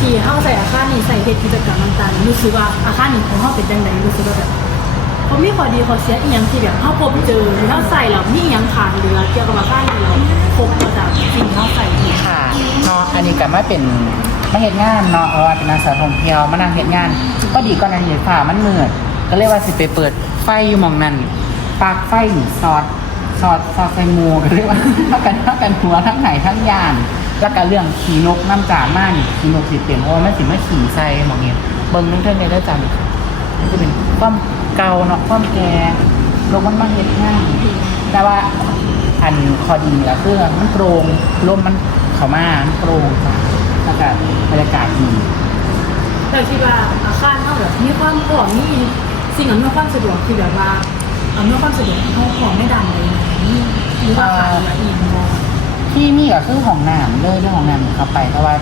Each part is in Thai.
ที่เฮาใส่อาคารนี่ใส่เฮ็ดกิจกรรมต่างๆรู้สึกว่าอาคารนี่ของเฮาเป็นจังไดรู้สึกว่าแบบเขามีข้อดีข้อเสียอีหยังที่แบบเฮาพบเจอหรือเฮาใส่แล้วมีหยังขาดเหลือเกี่ยวกับอาคารนี่เราพบมาจากสิ่งที่เฮาใส่นี่ค่ะเนาะอันนี้ก็มาเป็นมาเฮ็ดงานเนาะเพราะว่าเป็นนักสาท่องเที่ยวมานั่งเฮ็ดงานก็ดีก็นั่นเห็นฝ่ามันมืดก็เลยว่าสิไปเปิดไฟอยู่มองนั้นปากไฟนี่สอดสอดสอดใส่หมูก็เรียกว่าเท่ากันเท่ากันหัวทั้งไหนทั้งยาน แล้วก็เรื่องขี่นกน้ำจ่าม่านขี่นกสิเปลี่ยนเพราะว่ามันสิมาขี่ใส่หมองเงี้ยเบิ่งนึงเท่านี้ได้จำมันจะเป็นความเก่าเนาะความแก่ลงมันมาเฮ็ดงานแต่ว่าอันคอดีก็คือมันโปร่งลมมันเข้ามามันโปร่งจ้ะแล้วก็บรรยากาศดีแต่คิดว่าอาคารเฮาแบบมีความพร้อมมีสิ่งอำนวยความสะดวกที่แบบว่าอำนวยความสะดวกเฮาของไม่ดันเลยนะหรือว่าขาดเหลืออีกบ่ ที่นี่ก็คือห้องน้ำเลยเรื่องห้องน้ำเข้าไปเพราะว่า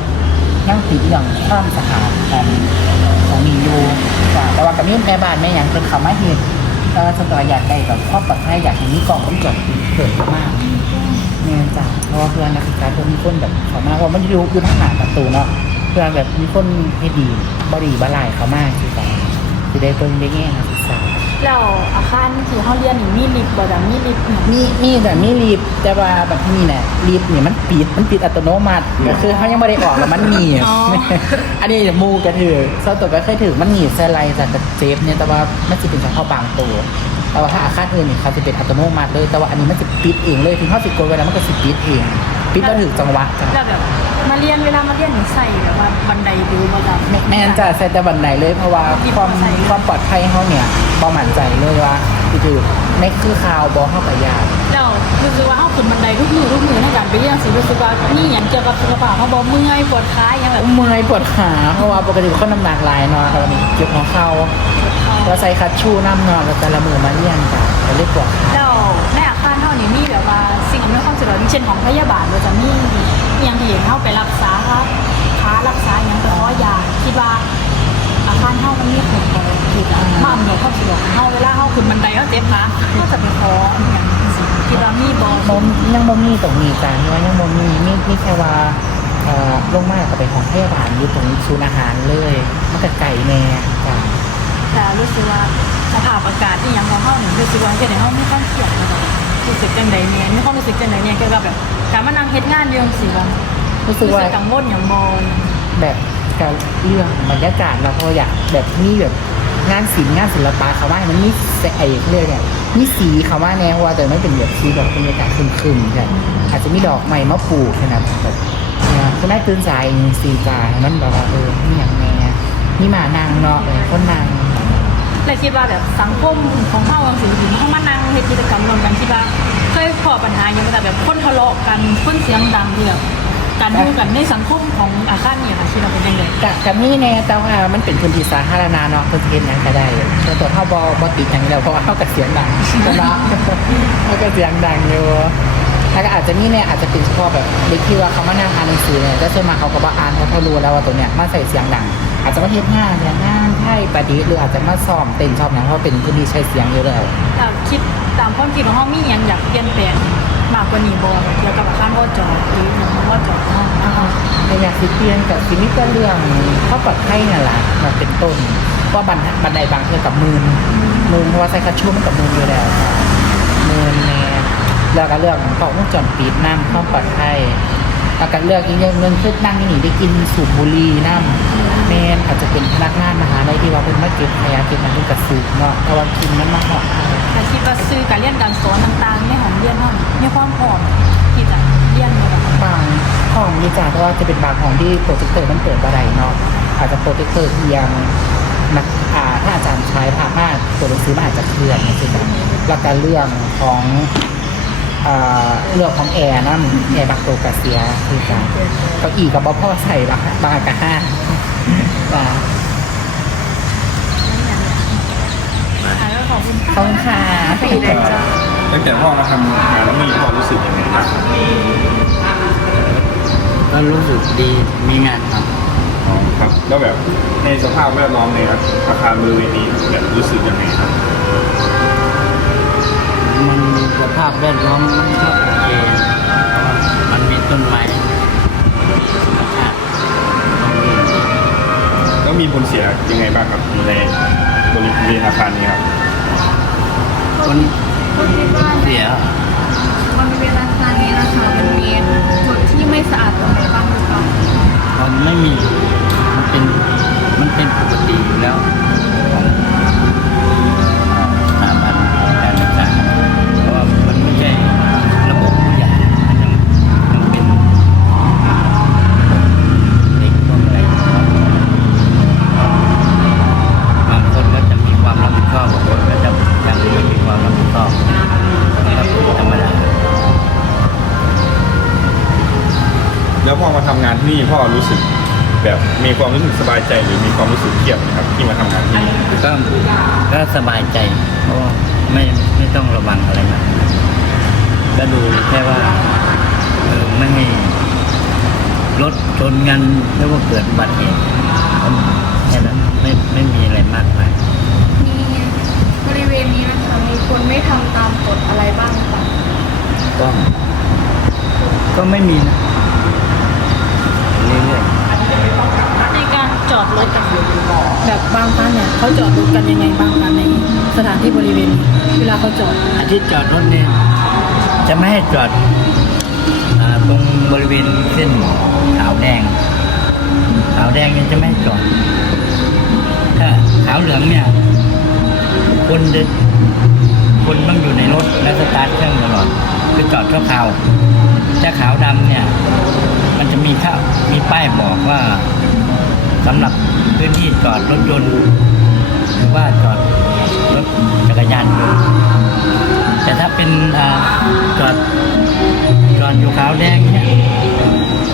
ยังติดเรื่องความสะอาดกันของมีอยู่จ้ะแต่ว่ากับมีแม่บ้านแม่หยังเป็นเขามาเห็นเออสตัวอยากได้แบบครอบปลอดภัยอยากเห็นมีกล่องต้องจดเกิดมากเนี่ยจ้ะเพราะว่าเพื่อนนักศึกษาเพื่อนมีคนแบบเขามาเพราะมันอยู่อยู่ทางหน้าประตูเนาะเพื่อนแบบมีคนให้ดีบดีบาลายเขามากคือกันที่ได้เพิ่งได้แง่นักศึกษา แล้วอาคารที่เฮาเรียนนี่มีลิฟต์บ่ดังมีลิฟต์เนี่ยมีมีแต่มีรีบแต่ว่าแบบนี้เนี่ยรีบเนี่ยมันปิดมันปิดอัตโนมัติก็คือเขายังไม่ได้ออกแล้วมันหนีบอ๋ออันนี้มูกระถือซอตัวก็เคยถือมันหนีบสไลด์จากกระเจฟเนี่ยแต่ว่ามันจะเป็นเฉพาะบางตัวแต่ว่าถ้าอาคารอื่นเนี่ยเขาจะเป็นอัตโนมัติเลยแต่ว่าอันนี้มันจะปิดเองเลยถึงเขาสิกดเวลามันก็สิปิดเองปิดมาถึงจังหวะจ้ะแล้วแบบมาเรียนเวลามาเรียนนี่ใส่แบบว่าบันไดดูบ่ดังแม่แม่นจะใส่แต่บันไดเลยเพราะว่าความความปลอดภัยเขาเนี่ยประมั่นใจเลยว่าคือในคือข่าวบอเข้าไปยากแล้วรู้สึกว่าเฮาขึ้นบันไดทุกมื้อทุกมื้อในการไปเรียนสิรู้สึกว่ามีหยังเกี่ยวกับสุขภาพเฮาบ่เมื่อยปวดขาหยังแบบเมื่อยปวดขาเพราะว่าปกติคนน้ำหนักหลายเนาะตอนนี้เจ็บหัวเข่าเราใส่คัดชูน้ำเนอนแล้วแต่ละมือมาเลี่ยงจ้ะก็เลยปวดขาแล้วในอาคารเฮานี่มีแบบว่า สิ่งอำนวยความสะดวกอย่างเช่นของพยาบาลเราจะมีอหยังที่เฮาไปรักษาค้ารักษาหยังไปขอยาคิดว่าอาคารเฮามันมีคนพอที่จะมาอำนวยความสะดวกให้เฮาเวลาเฮาขึ้นบันไดเฮาเจ็บขาเฮาจะไปขออหย่างจังซี่คิดว่ามีบ่บ่มยังบ่มีตรงนี้จ้ะนี่ว่ายังบ่มีมีมีแค่ว่าเอ่อลงมาก็ไปของพยาบาลอยู่ตรงศูนย์อาหารเลยมันก็ไก่แน่จ้ะแต่รู้สึกว่าสภาพอากาศที่หยังของเฮานี่รู้สึกว่าเฮ็ดให้เฮามีความเครียดแล้วก็ รู้สึกจังใดเนี่ยมีความรู้สึกจังใดเนี่ยเกี่ยวกับแบบการมานั่งเฮ็ดงานอยู่จังซี่ว่ารู้สึกว่ากังวลหยังบ่แบบกับเรื่องบรรยากาศเราพออยากแบบมีแบบงานศิลป์งานศิลปะเขาว่าให้มันมีแสไอ้เรื่องเนี่ยมีสีเขาว่าแน่เพราะว่าแต่ไม่เป็นแบบสีแบบบรรยากาศคึมๆใช่อาจจะมีดอกไม้มะปลูกขนาดแบบเนี่ยคือแม่ตื่นสายสีจ่ายมันแบบว่าเออมีอย่างแน่มีหมานางเนาะเลยคนนาง และคิดว่าแบบสังคมของเฮาจังซี่ถึงเฮามานั่งเฮ็ดกิจกรรมร่วมกันคิดว่าเคยพอปัญหาหยังบ่แต่แบบคนทะเลาะกันคนเสียงดังที่แบบการอยู่กันในสังคมของอาคารนี่ค่ะคิดว่าเป็นจังได๋กับกับนี่แน่แต่ว่ามันเป็นพื้นที่สาธารณะเนาะเพื่อเทนหยังก็ได้แต่ตัวเข้าบอบอติดอย่างเดียวเพราะว่าเข้ากับเสียงดังเนาะเข้ากับเสียงดังอยู่แล้วก็อาจจะนี่เนี่ยอาจจะเป็นเฉพาะแบบเด็กที่ว่าเขามานั่งอ่านหนังสือเนี่ยแต่ส่วนมากเขาก็บ่อ่านเพราะเขารู้แล้วว่าตัวเนี้ยมาใส่เสียงดัง อาจจะมาเฮ็ดงานเสียงงานไทยประดิษฐ์หรืออาจจะมาซ้อมเต้นชอบนะเพราะเป็นพื้นที่ใช้เสียงอยู่แล้วแต่คิดตามความคิดของเฮามีหยังอยากเปลี่ยนแปลงมากกว่านี้บ่เกี่ยวกับอาคารวจอหรือหยังวจอของเฮาในอยากสิเปลี่ยนกับสิมิก็เรื่องข้อปลอดภัยนั่นแหละมาเป็นต้นเพราะบันบันไดบางเทือกับมืนมืนเพราะว่าใส่กระชุ่มกับมืนอยู่แล้วมืนแน่แล้วก็เรื่องของวงจรปิดน้ำความปลอดภัย แล้วก็เรื่องอีกเรื่องหนึงคือนั่งนี่ได้กินสูบบุหรี่น้ำแมนอาจจะเป็นพนักงานมหาลัยที่ว่าเป็นมาเก็บขยะเก็บมันเป็นกระสูบเนาะแต่ว่ากินมันมาหอมแต่คิดว่าสื่อการเรียนการสอนต่างๆในห้องเรียนเฮานี่มีความพร้อมที่จะเรียนบ่ล่ะบางห้องวิจารณ์เพราะว่าจะเป็นบางห้องที่โปรเจคเตอร์มันเปิดบ่ได้เนาะอาจจะโปรเจคเตอร์เอียงนักอ่าถ้าอาจารย์ใช้ภาพมากตัวหนังสือมันอาจจะเคลื่อนนะสิครับแล้วก็เรื่องของ อ่าเรื่องของแอร์นั่นแอร์บักโตกาเซียคือกันเก้าอี้กับบพ่อใส่บางบางกะห้าจ้าค่ะแล้วขอบคุณขอบคุณค่ะปีเลยจ้ะตั้งแต่พ่อมาทำงานแล้วมีความรู้สึกยังไงบ้างก็รู้สึกดีมีงานทอ๋อครับ แล้วแบบในสภาพแวดล้อมในอาคารบริเวณนี้แบบรู้สึกยังไงครับำมันส ภาพแวดล้อมมันก็โอเคมันมีต้นไม้อากาตรงนี้มีผลเสียยังไงบ้างครับในบริเวณอาคารนี้ครับคนก็คิดว่าเสียบริเวณอาคารนี้นะคะมันมีจุดที่ไม่สะอาดตรงไหนบ้างหรือเปล่ามันไม่มีมันเป็นมันเป็นปกติอยู่แล้ว ความรับผิดชอบก็เป็นธรรมดาแล้วพอมาทำงานที่นี่พ่อรู้สึกแบบมีความรู้สึกสบายใจหรือมีความรู้สึกเครียดครับ ที่มาทำงานที่นี่ก็ก็สบายใจ เพราะว่าไม่ไม่ต้องระวังอะไรมากก็ดูแค่ว่าเออไม่ให้รถชนกันแล้วว่าเกิดอุบัติเหตุแค่นั้นไม่ไม่มีอะไรมากมาย บริเวณนี้นะคะ มีคนไม่ทำตามกฎอะไรบ้างหรือเปล่าก็ก็ไม่มีนะเรื่อยในการจอดรถกันแบบบางครั้งเนี่ยเขาจอดรถกันยังไงบ้างกันในสถานที่บริเวณนี้เวลาเขาจอดๆอาที่จอดรถเนี่ยจะไม่ให้จอดอาตรงบริเวณเส้นขาวแดงขาวแดงเนี่ยจะไม่ให้จอดถ้าขาวเหลืองเนี่ย คนเดินคนต้องอยู่ในรถและสตาร์ทเครื่องตลอดคือจอดชั่วคราวถ้าขาวดำเนี่ย มันจะมีข้ามีป้ายบอกว่าสำหรับพื้นที่จอดรถยนต์หรือว่าจอดรถจักรยานยนต์แต่ถ้าเป็นอจอดจอดอยู่ขาวแดงเนี่ย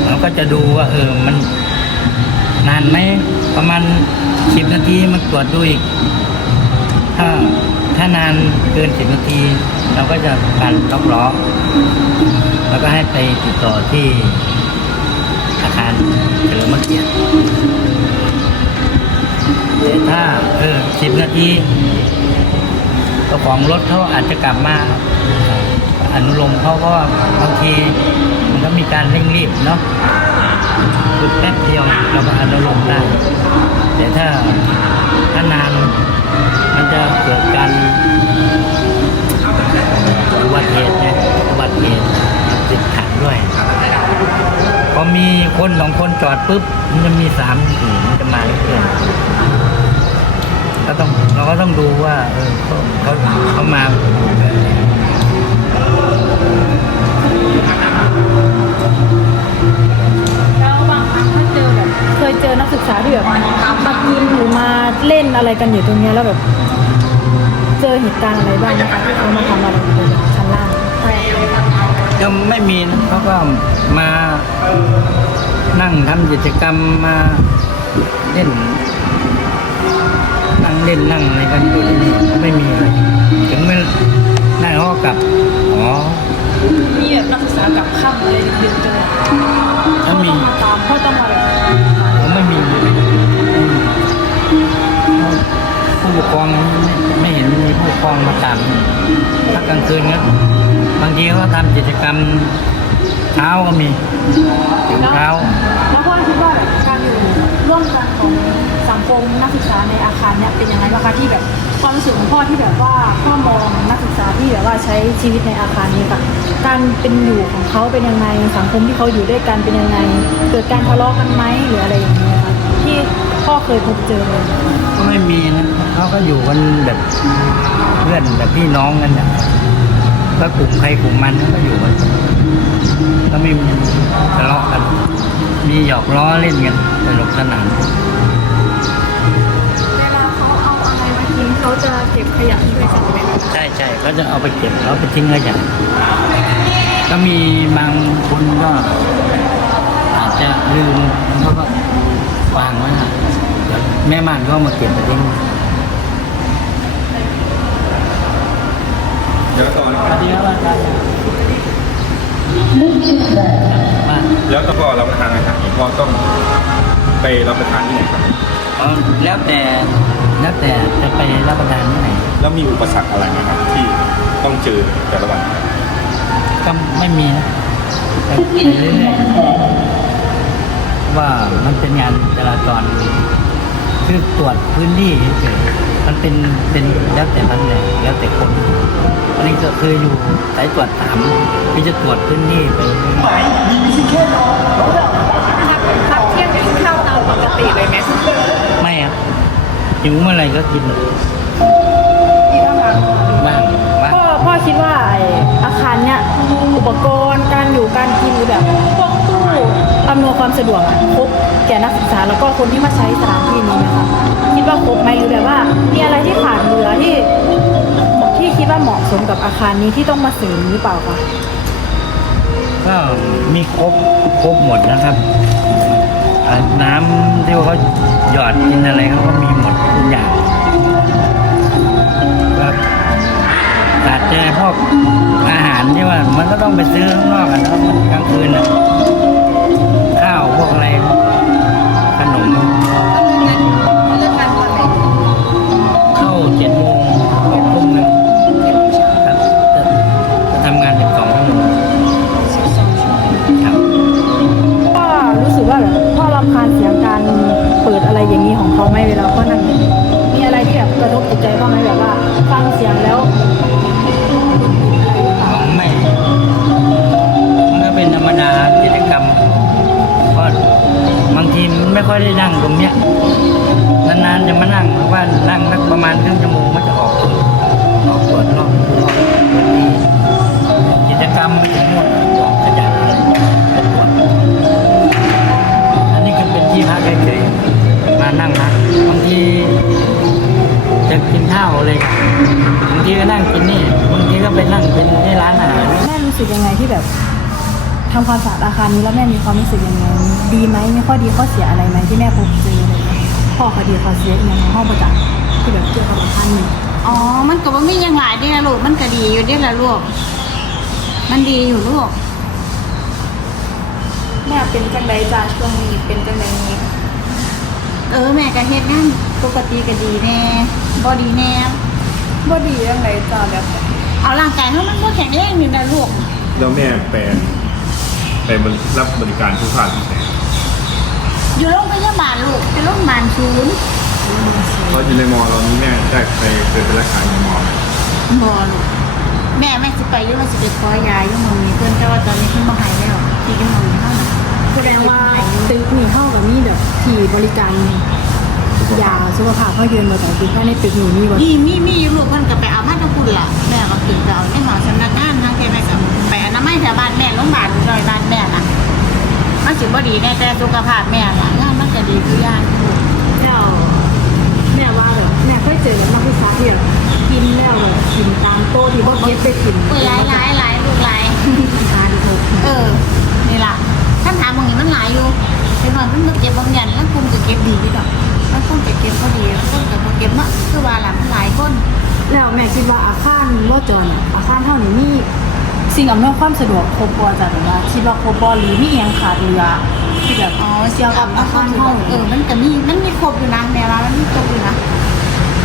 เราก็จะดูว่าเออมันนานไหมประมาณสิบนาทีมันตรวจดูอีก ถ้าถ้านานเกินสิบนาที เราก็จะการล็อกล้อแล้วก็ให้ไปติดต่อที่อาคารเฉลิมพระเกียรติแต่ถ้าเออสิบนาทีเจ้าของรถเขาอาจจะกลับมาอนุโลมเขาเพราะว่าบางทีมันก็มีการเร่งรีบเนาะคือแป๊บเดียวเราก็อนุโลมได้ แต่ถ้าถ้านาน มันจะเกิดการอุบัติเหตุนะอุบัติเหตุติดขัดด้วยพอมีคนสองคนจอดปุ๊บ มันจะมีสามสี่มันจะมาเรื่อยๆก็ต้องเราก็ต้องดูว่า เออเขาเขาเขามา ยเจอนักศึกษาที่แบบมากินหรือมาเล่นอะไรกันอยู่ตรงเนี้ยแล้วแบบ เจอเหตุการณ์อะไรบ้างนะคะที่เขามาทำอะไรบนชั้นล่างก็ไม่มีนะเขาก็มานั่งทำกิจกรรมมาเล่นนั่งเล่นนั่งอะไรกันอยู่ที่นี่ไม่มีอะไรถึงไม่นั่งเขาก็กลับอ๋อมีแบบนักศึกษากับข้ามอะไรดึกๆจังเลยถ้ามีตามเขาต้องมาแบบ ผู้ปกครองไม่ไม่เห็นมีผู้ปกครองมาตามถ้ากลางคืนก็บางทีเขาทำกิจกรรมเช้าก็มีถึงเช้า แล้วพ่อคิดว่าแบบการอยู่ร่วมกันของสังคมนักศึกษาในอาคารเนี่ยเป็นยังไงบ้างคะที่แบบความรู้สึกของพ่อที่แบบว่าพ่อมองนักศึกษาที่แบบว่าใช้ชีวิตในอาคารนี้ค่ะการเป็นอยู่ของเขาเป็นยังไงสังคมที่เขาอยู่ด้วยกันเป็นยังไง เกิดการทะเลาะกันไหมหรืออะไรอย่างเงี้ยค่ะที่พ่อเคยพบเจอเลยก็ไม่มีนะ เขาก็อยู่กันแบบเพื่อนแบบพี่น้องกันเนี่ยก็กลุ่มใครกลุ่มมันก็อยู่กันก็ไม่มีทะเลาะกัน มีหยอกล้อเล่นกันสนุกสนานเวลาเขาเอาอะไรมาทิ้งเขาจะเก็บขยะช่วยกันไหมคะใช่ใช่เขาจะเอาไปเก็บแล้วไปทิ้งขยะก็มีบางคนก็อาจจะลืมเขาก็วางไว้นะเดี๋ยวแม่บ้านก็มาเก็บไปทิ้ง เดี๋ยวต่อนะครับสวัสดีครับอาจารย์บ้านแล้วก็รับประทานอาหารพ่อต้องไปรับประทานที่ไหนครับอ๋อแล้วแต่แล้วแต่จะไปรับประทานที่ไหนแล้วมีอุปสรรคอะไรไหมครับที่ต้องเจอแต่ละวันครับก็ไม่มีนะก็ไปเรื่อยๆว่ามันเป็นงานจราจรแล้วตอนเยอะนี้เยอะเดี๋ยวเราจะไปทานอาหารพ่อต้องไปรับประทานที่ไหนครับๆแล้วมีอุปสรรคอะไรไหมครับที่ต้องเจอแต่ละวันครับก็ไม่มีนะก็คือตรวจพื้นที่เฉยๆ มันเป็นเป็นแล้วแต่มันเลยแล้วแต่คนอันนี้ก็คืออยู่สายตรวจสามที่จะตรวจพื้นที่ไปพักเที่ยงกินข้าวตามปกติเลยไหมไม่ครับหิวเมื่อไหร่ก็กินที่ข้าวหลังบ้างบ้างพ่อพ่อคิดว่าไอ้อาคารเนี้ยอุปกรณ์การอยู่การกินหรือแบบพวกตู้อำนวยความสะดวกอะครบ แก่นักศึกษาแล้วก็คนที่มาใช้สถานที่นี้นะคะคิดว่าครบไหมหรือแบบว่า มีอะไรที่ขาดเหลือที่ที่คิดว่าเหมาะสมกับอาคารนี้ที่ต้องมาเสริมหรือเปล่าคะก็มีครบครบหมดนะครับ น้ำที่ว่าเขาหยอดกินอะไรเขาก็มีหมด นากิจกรรมก็บางทีไม่ค่อยได้นั่งตรงเนี้ยนานๆจะมานั่งหรือว่านั่งสักประมาณครึ่งชั่วโมงมันจะออกออกตรวจรอบรอบมีกิจกรรมไม่ถึงหมดกวาดขยะอันนี้ก็เป็นที่พักเฉยๆมานั่งพักบางทีจะกินข้าวอะไรกันบางทีก็นั่งกินนี่บางทีก็ไปนั่งเป็นที่ร้านอาหารแม่รู้สึกยังไงที่แบบ ทำความสะอาดอาคารนี้แล้วแม่มีความรู้สึกยังไงดีไหมมีข้อดีข้อเสียอะไรไหมที่แม่พบเจอเลยพ่อคดีข้อเสียอีกอย่างในห้องประจักษ์ที่แบบเกี่ยวกับอาคารนี้อ๋อ มันก็บ่มีหยังหลายเด้ละลูก มันก็ดีอยู่เด้ละลูก มันดีอยู่ลูก แม่เป็นจังไดจ้าช่วงนี้เป็นจังไดนี้เออแม่ก็เฮ็ดงานปกติก็ดีแน่บ่ดีแน่ บ่ดีจังไดจ้าแบบ เอาร่างกายเฮามันบ่แข็งแรงนี่นะลูก แล้วแม่ไป ไปรับบริการทุกภาคที่ไหนอยู่โรงพยาบาลลูกเป็นโรงพยาบาลศูนย์เพราะอยู่ในมอเรานี้แม่ได้ไปไปเป็นรักษาในมอไหมบ่ลูกแม่แม่สิไปอยู่ว่าสิไปขอยาอยู่หมองนี้เพิ่นแต่ว่าตอนนี้เพิ่นบ่ให้แล้วที่อยู่หมองนี้เฮาน่ะแสดงว่าตึกนี่เข้ากับมีแบบที่บริการยาสุขภาพเขายืนมาแต่คือแค่ในตึกนี่มีบ่มีมีมีอยู่ลูกเพิ่นก็ไปเอามาทางคุณล่ะแม่ก็ขึ้นไปเอาในหอสำนักงานทางแค่แม่ก็ ไปอนามัยแถวบ้านแม่โรงพยาบาลซอยบ้านแม่น่ะมันสิบ่ดีแน่แต่สุขภาพแม่ล่ะงานมันก็ดีคืออย่างลูกแล้วแม่ว่าแบบแม่เคยเจอแบบนักศึกษาที่แบบกินแล้วแบบกินตามโต๊ะที่บ่เก็บไปกินเปื่อยหลายหลายหลายลูกหลายตาดีถูกเออนี่ล่ะคำถามบางนี้มันหลายอยู่เดี๋ยวก่อนมันบ่เก็บบางอย่างแล้วคุมก็เก็บดีอยู่ดอกมันคุมก็เก็บพอดีแล้วคุมก็บ่เก็บเนาะคือว่าล่ะมันหลายคนแล้วแม่คิดว่าอาคารว่าจรอะอาคารเท่านี้มี สิ่งอำนวยความสะดวกครบบ่จ้ะหรือว่าคิดว่าครบบ่หรือมีอหยังขาดเหลือที่แบบอ๋อเสียกับอาคารห้องเออมันก็มีมันมีครบอยู่นะแม่ว่ามันมีครบอยู่นะ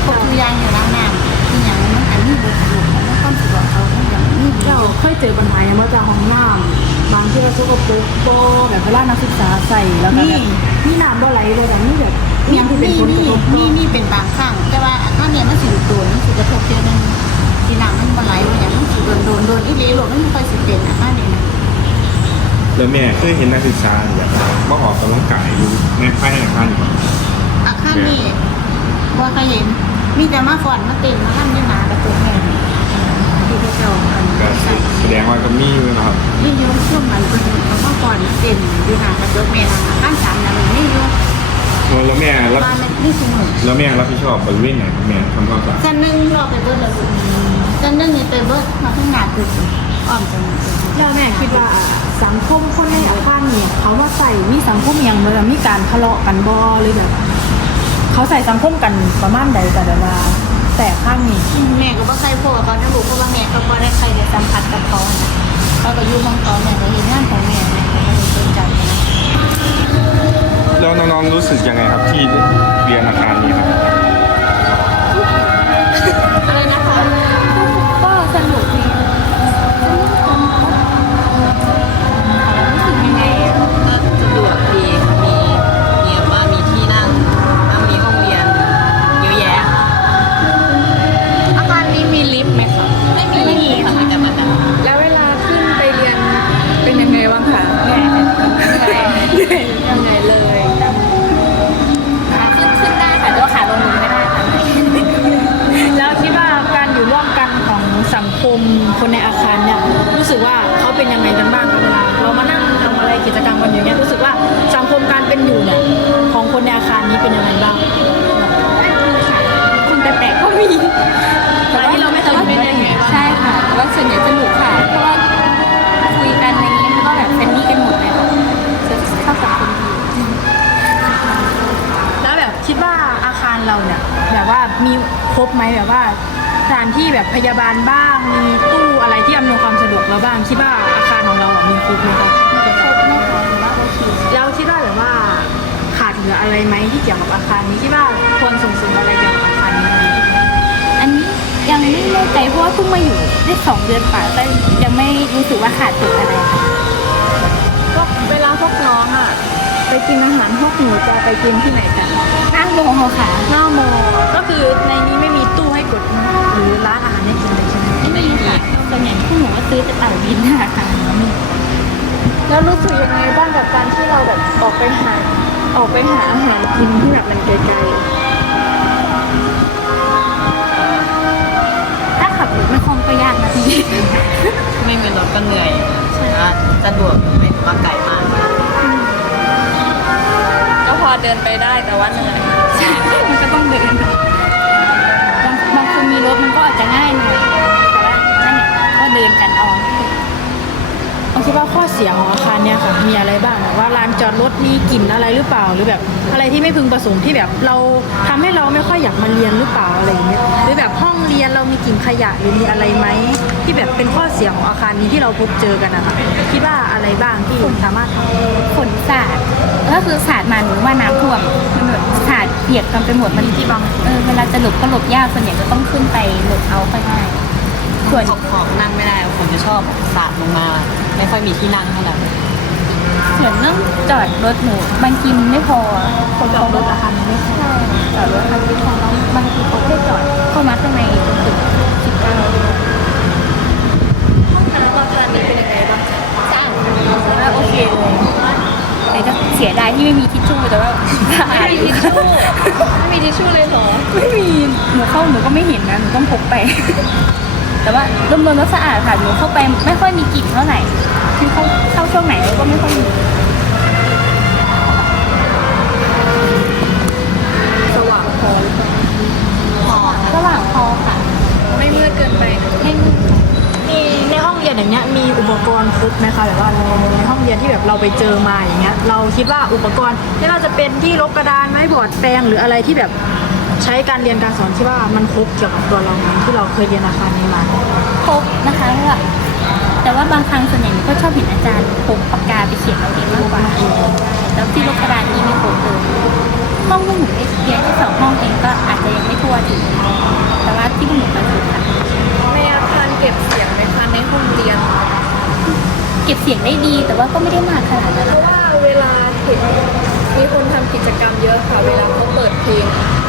ครบทุกอย่างอยู่นะแม่ที่อย่างมันอันนี้บ่ถูกมันความสะดวกเขาทุกอย่างมีดีเราเคยเจอปัญหาอย่างว่าจะห้องน้ำบางที่เราสกปรกโบแบบเวลานักศึกษาใส่แล้วก็แบบมีน้ำบ่ไหลเลยแต่นี่แบบมียังที่เป็นมีผลกมีระทบมีมีเป็นบางครั้งแต่ว่าอาคารเนี่ยมันสิอยู่ตัวมันสิกระทบเยอะนึง ทีหลังมันบ่ไหลว่าอย่างมันสิโดนโดนโดนอีหลีโลดมันไม่ค่อยสิเป็นอาคารเนี่ยนะแล้วแม่เคยเห็นนักศึกษาแบบมาออกกำลังกายอยู่ในภายในอาคารอยู่ไหมอาคารนี่ว่าเคยเห็นมีแต่มาก่อนมาเต็มมาทำนี่หนาประตูแม่นี่ที่พระเจ้าอันก็ใส่แสดงว่าก็มีอยู่นะครับนี่อยุ่ช่วงมันเป็นเขามาก่อนเต็มอยู่หนากระจกแม่นะอาคารสามนะมันนี่อยู่แล้วแม่รับบ้านมันนี่สนุกแล้วแม่รับผิดชอบบริเวณไหนครับแม่ทำความสะอาดจันนึงรอไปเบิร์ดแล้ว จันนึงนี่ไปเบิร์ดมาข้างหน้าคืออ้อมจังเลยแล้วแม่คิดว่าสังคมคนในอาคารเนี่ยเขาว่าใส่มีสังคมอย่างแบบมีการทะเลาะกันบ่หรือแบบเขาใส่สังคมกันประมาณใดแต่แบบว่าแต่ข้างนี้แม่ก็บ่ใครพูดกับเขานะลูกเพราะว่าแม่ก็บ่ได้ใครได้สัมผัสกับเขานะเขาก็อยู่ของเขาแม่ก็เห็นงานของแม่แม่ก็บ่ได้สนใจนะแล้วน้องๆรู้สึกยังไงครับที่เรียนอาคารนี้ครับ ส่วนใหญ่สนุกค่ะ เพราะว่าคุยกันในนี้มันก็แบบแฟนนี่กันหมดเลยค่ะเข้าสังคมดีแล้วแบบคิดว่าอาคารเราเนี่ยแบบว่ามีครบไหมแบบว่าสถานที่แบบพยาบาลบ้างมีตู้อะไรที่อำนวยความสะดวกเราบ้างคิดว่าอาคารของเราอะมีครบไหมคะเราคิดว่าแบบว่าขาดเหลืออะไรไหมที่เกี่ยวกับอาคารนี้คิดว่าควรส่งเสริมอะไรเกี่ยวกับอาคารนี้ อันนี้ยังไม่แน่ใจเพราะว่าเพิ่งมาอยู่ ได้สองเดือนป่าก็ยังไม่รู้สึกว่าขาดตกอะไรค่ะก็เวลาพวกน้องอะ ไปกินอาหารพวกหนูจะไปกินที่ไหนกันนั่งโมโหค่ะหน้าโมก็คือในนี้ไม่มีตู้ให้กด หรือร้านอาหารให้กินเลยใช่ไหมไม่มีค่ะส่วนใหญ่พวกหนูก็ซื้อแต่เต่าบินนะคะแล้วรู้สึกยังไงบ้างกับการที่เราแบบออกไปหาออกไปหาอาหารกินที่แบบมัน ของอาคารเนี่ยค่ะมีอะไรบ้างแบบว่าลานจอดรถมีกลิ่นอะไรหรือเปล่า หรือแบบอะไรที่ไม่พึงประสงค์ที่แบบเราทำให้เราไม่ค่อยอยากมาเรียนหรือเปล่าอะไรอย่างเงี้ยหรือแบบห้องเรียนเรามีกลิ่นขยะหรือมีอะไรไหมที่แบบเป็นข้อเสียของอาคารนี้ที่เราพบเจอกันนะคะคิดว่าอะไรบ้างที่สามารถทำฝนสาดก็คือสาดมาหนูว่าน้ำท่วมมันแบบสาดเปียกกันไปหมดมันที่บางเออเวลาจะหลบก็หลบยากส่วนใหญ่จะต้องขึ้นไปหลบเอาก็ได้ส่วนขอบของนั่งไม่ได้ผมจะชอบสาดลงมา ไม่ค่อยมีที่นั่งเท่าไหร่ ส่วนเรื่องจอดรถหนูบางทีมันไม่พอคนจอดรถอาคารนี้ไม่พอใช่จอดรถคันที่พอแล้วบางทีเขาไม่ได้จอดเข้ามาข้างในตรงตึกสิบเก้าห้องน้ำอาคารนี้เป็นยังไงบ้างคะจ้างว่าโอเคเลยแต่จะเสียดายที่ไม่มีทิชชู่แต่ว่าไม่มีทิชชู่ไม่มีทิชชู่เลยเหรอไม่มีหนูเข้าหนูก็ไม่เห็นนะหนูต้องพกไป แต่ว่ารวมๆแล้วสะอาดค่ะหนูเข้าไปไม่ค่อยมีกลิ่นเท่าไหร่คือเข้าเข้าช่วงไหนก็ไม่ค่อยมีสว่างพอหรือเปล่าระหว่างพอค่ะ ไม่มืดเกินไปให้มือมีในห้องเรียนอย่างเงี้ยมีอุปกรณ์ครบไหมคะแบบว่าในห้องเรียนที่แบบเราไปเจอมาอย่างเงี้ย เราคิดว่าอุปกรณ์ไม่ว่าจะเป็นที่ลบกระดานไม้บอร์ดแปรงหรืออะไรที่แบบ ใช้การเรียนการสอนที่ว่ามันครบเกี่ยวกับตัวเราไหมที่เราเคยเรียนอาคารนี้มาพกนะคะว่าแต่ว่าบางครั้งส่วนใหญ่หนูก็ชอบเห็นอาจารย์พกปากกาไปเขียนเอาเองมากกว่าแล้วที่ลบกระดานนี้ไม่พกเลยห้องพวกหนูได้เรียนแค่สองห้องเองก็อาจจะยังไม่ทั่วถึงแต่ว่าที่พวกหนูไปสุดค่ะในอาคารเก็บเสียงไหมคะในห้องเรียน เก็บเสียงได้ดี แต่ว่าก็ไม่ได้มากขนาดนั้นเพนะราะว่าเวลาเห็นมีคนทำกิจกรรมเยอะค่ะ เวลาเขาเปิดเพลง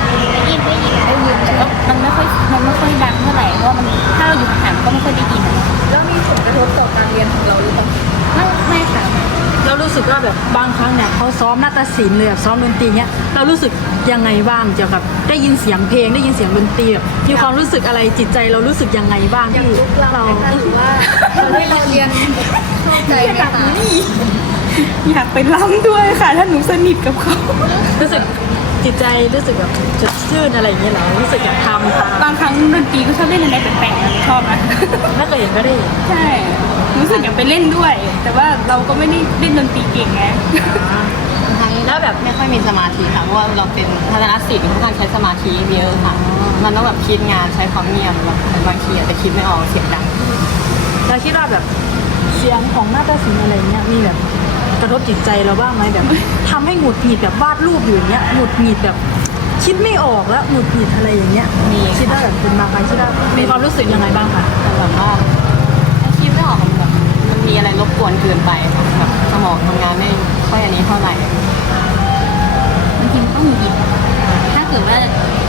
ได้ยินได้ยินได้ยินแต่ก็มันไม่ค่อยมันไม่ค่อยดังเท่าไหร่เพราะมันถ้าเราอยู่ห่างก็ไม่ค่อยได้ยินแล้วมีผลกระทบต่อการเรียนของเราหรือเปล่าไม่ไม่ค่ะเรารู้สึกว่าแบบบางครั้งเนี่ยเขาซ้อมนาฏศิลป์หรือแบบซ้อมดนตรีเนี้ยเรารู้สึกยังไงบ้างเกี่ยวกับได้ยินเสียงเพลงได้ยินเสียงดนตรีแบบมีความรู้สึกอะไรจิตใจเรารู้สึกยังไงบ้างที่เราหรือว่าตอนที่เราเรียนเข้าใจไหมคะอยากไปล้ำด้วยค่ะถ้าหนูสนิทกับเขารู้สึก จิตใจรู้สึกแบบสดชื่นอะไรอย่างเงี้ยเหรอรู้สึกอยากทำตามบางครั้งดนตรีก็ชอบเล่นอะไรแปลกๆนะหนูชอบนะ ถ้าเคยเห็นก็ได้ใช่ รู้สึกอยากไปเล่นด้วย แต่ว่าเราก็ไม่ได้เล่นดนตรีเก่งไง ทั้งแล้วแบบไม่ค่อยมีสมาธิค่ะเพราะว่าเราเป็นทัศนศิลป์ค่อนข้างใช้สมาธิเยอะค่ะ มันต้องแบบคิดงานใช้ความเงียบแบบบางทีอาจจะคิดไม่ออกเสียงดัง เราคิดว่าแบบเสียงของนาฏศิลป์อะไรเงี้ยมีแบบก ระทบจิตใจเราบ้างไหมแบบทำให้หงุดหงิดแบบวาดรูปอยู่อย่างเงี้ยหงุดหงิดแบบคิดไม่ออกแล้วหงุดหงิดอะไรอย่างเงี้ยมีคิดว่าแบบเป็นบางครั้งคิดว่ามีความรู้สึกยังไงบ้างคะแต่แบบว่าคิดไม่ออกมันแบบมันมีอะไรรบกวนเกินไปค่ะแบบสมองทำงานไม่ค่อยอันนี้เท่าไหร่บางทีมันต้องหงุดหงิดถ้าเกิดว่า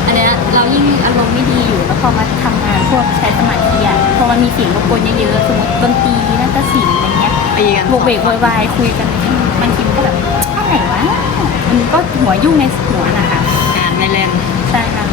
อันเนี้ยเรายิ่งอารมณ์ไม่ดีอยู่แล้วพอมาทำงานพวกใช้สมาธิอะพอมันมีเสียงรบกวนเยอะๆสมมติดนตรีนาฏศิลป์อะไรเงี้ยตีกันโบกเบกโวยวายคุยกัน บางทีมันก็แบบอะไรวะมันก็หัวยุ่งในหัวนะคะงานไม่เล่นใช่ค่ะ